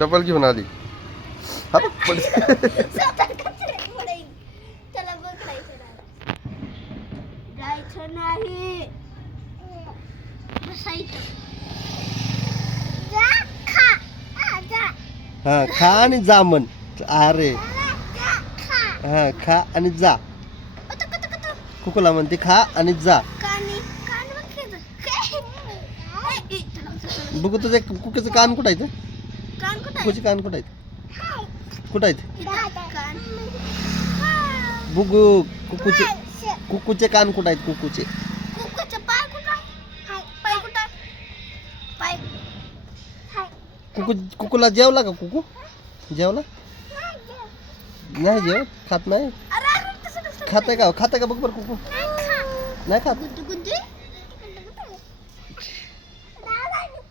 Double घेऊन आली. जायचं नाही. हा खा आणि जा म्हण. अरे हा खा आणि जा. कुकुला म्हणते खा आणि जा. बघू तुझे कुकीचं कान कुठं आहे? कुकूचे कान कुठं आहेत? कुठं आहेत बघू? कुकूचे कान कुठं आहेत? कुकूचे कुकूला जेवला का? कुकू जेवला नाही? जेव खात नाही. खाते का? बघ बरं कुकू नाही खात.